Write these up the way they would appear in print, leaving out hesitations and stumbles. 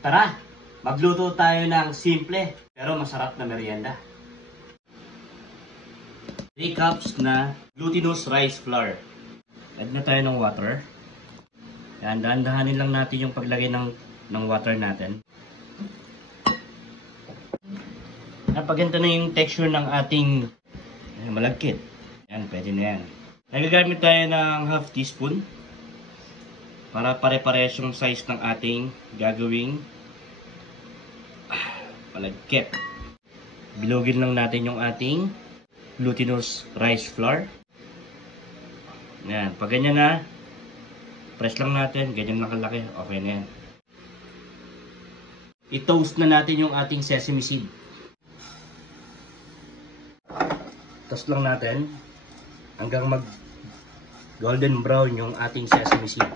Tara, magluto tayo ng simple pero masarap na merienda. 3 cups na glutinous rice flour. Add na tayo ng water. Yan, dahan-dahanin lang natin yung paglagay ng water natin. Pag ganito na yung texture ng ating malagkit. Yan, pwede na yan. Nagagamit tayo ng half teaspoon para pare-parehas yung size ng ating gagawing malagkit. Bilogin lang natin yung ating glutinous rice flour. Yan, pag ganyan na, press lang natin, ganyan na kalaki, okay na yan. I-toast na natin yung ating sesame seed. Toast lang natin hanggang mag golden brown yung ating sesame seed.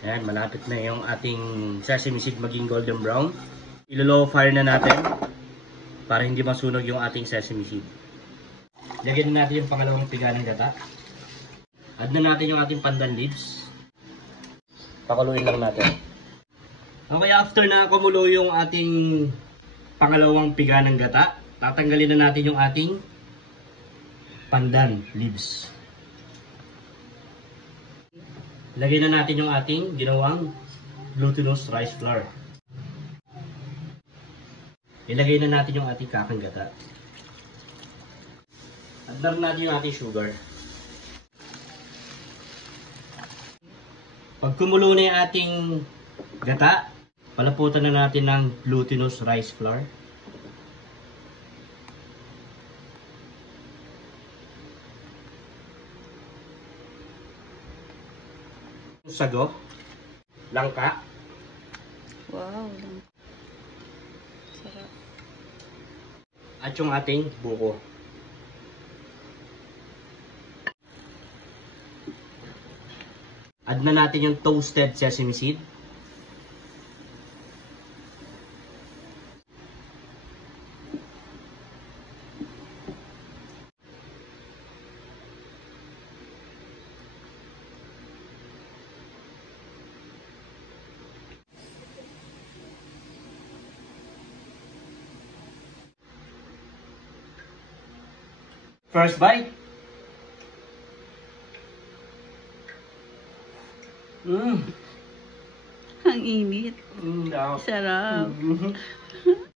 Yan, malapit na yung ating sesame seed maging golden brown. Ilo-low fire na natin para hindi masunog yung ating sesame seed. Lagyan na natin yung pangalawang piga ng gata. Add na natin yung ating pandan leaves. Pakuluin lang natin. Okay, after na kumulo yung ating pangalawang piga ng gata, tatanggalin na natin yung ating pandan leaves. Lagyan na natin yung ating ginawang glutinous rice flour. Ilagay na natin yung ating kakang gata. Add na natin yung ating sugar. Pag kumulo na yung ating gata, palaputan na natin ng glutinous rice flour. Sago, langka. Wow, langka. Sarap. At yung ating buko. Add na natin yung toasted sesame seed. First bite. Ang init. No. Sarap.